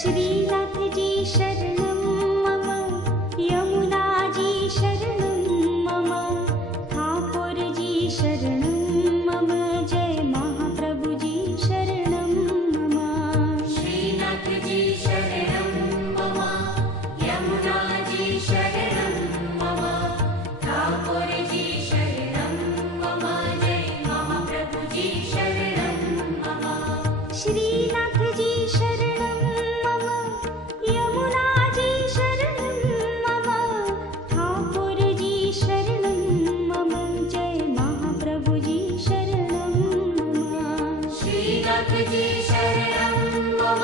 श्रीनाथ जी शरणं मम, यमुना जी शरणं मम, ठाकुर जी शरणं मम, जय महाप्रभु जी शरणं मम। श्रीनाथ जी शरणं मम, यमुना जी शरणं मम, ठाकुर जी शरणं मम, जय महाप्रभु जी शरणं मम। श्रीनाथ जी शरणं मम, यमुना जी शरणं मम, ठाकुर जी शरणं मम, जय महाप्रभु जी शरणं मम। श्रीनाथ जी शरणं मम,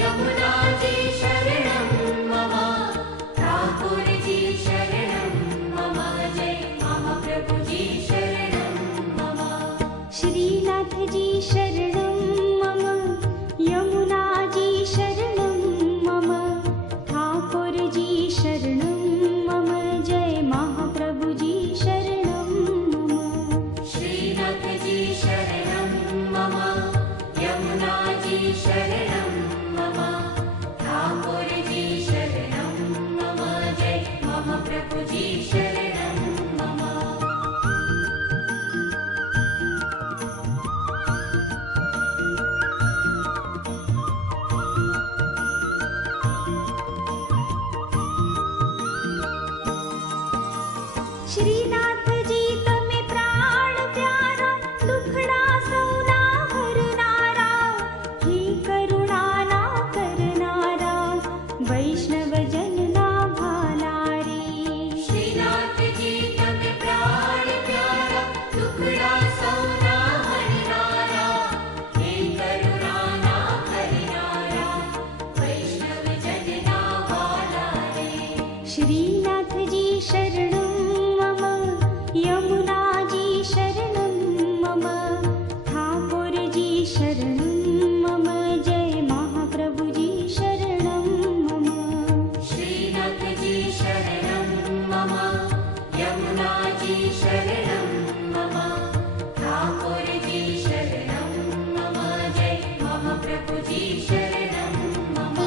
यमुना जी शरणं मम, ठाकुर जी शरणं मम, जय महाप्रभु जी शरणं मम। श्रीनाथ जी शरणं मम, यमुना जी शरणं मम, ठाकुर जी शरणं मम, जय महाप्रभु जी शरणं मम। श्रीनाथ जी शरणं मम, यमुना जी शरणं मम, ठाकुर जी शरणं मम, जय महाप्रभु जी शरणं मम। श्रीनाथ जी तमे प्राण प्यारा, दुखड़ा सौना हरनारा, हे करुणा ना करनारा, वैष्णव जन ना भाला रे। श्रीनाथ जी तमे प्राण प्यारा, दुखड़ा सौना हरनारा, हे करुणा ना करनारा, वैष्णव जन ना वाला रे। श्रीनाथ जी शरणं मम, यमुना जी शरणं मम, ठाकुर जी शरणं मम, जय महाप्रभु जी शरणं मम। श्रीनाथ जी शरणं मम, यमुना जी शरणं मम, ठाकुर जी शरणं मम, जय महाप्रभु जी शरणं मम।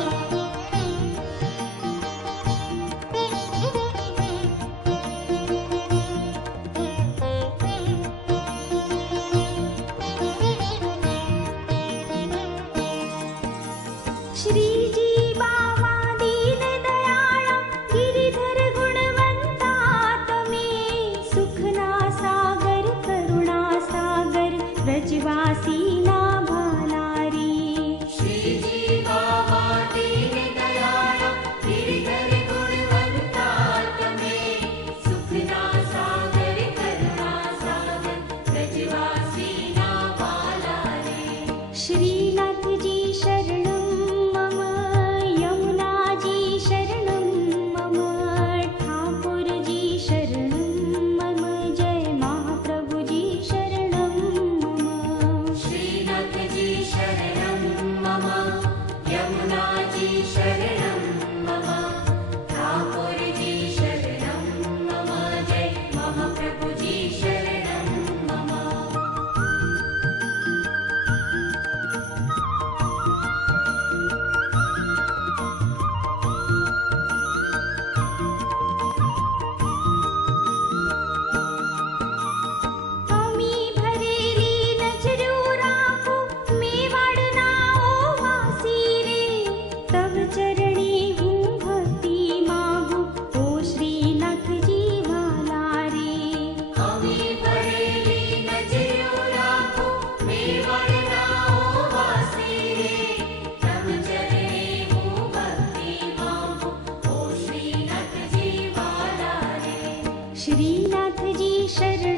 श्रीजी बावा दीन दयाळा, गिरिधर गुणवंता तमे, सुखना सागर करुणा सागर, व्रजवासी ना भाला रे। श्रीजी बाबा दीन दयाळा, गिरिधर गुणवंता तमे, सुखना सागर करुणा सागर, ब्रजवासी ना वाला रे। श्रीनाथ जी शरणं मम, यमुना जी शरणं मम, ठाकुर जी शरणं मम, जय महाप्रभु जी शरणं मम। श्रीनाथ जी शरणं मम, यमुना जी शरणं मम, ठाकुर जी शरणं मम, जय महाप्रभु जी शरणं मम। अमी भरेली नजरो राखो, मेवाड़ना ओ वासी रे, तब चरणी हूँ भक्ति मागू, ओ श्रीनाथ जी वाला रे। अमी भरेली नजरो राखो, मेवाड़ना ओ वासी रे, तब चरणे हूँ भक्ति मांगू, ओ श्रीनाथ जी वाला रे। श्रीनाथ जी शरण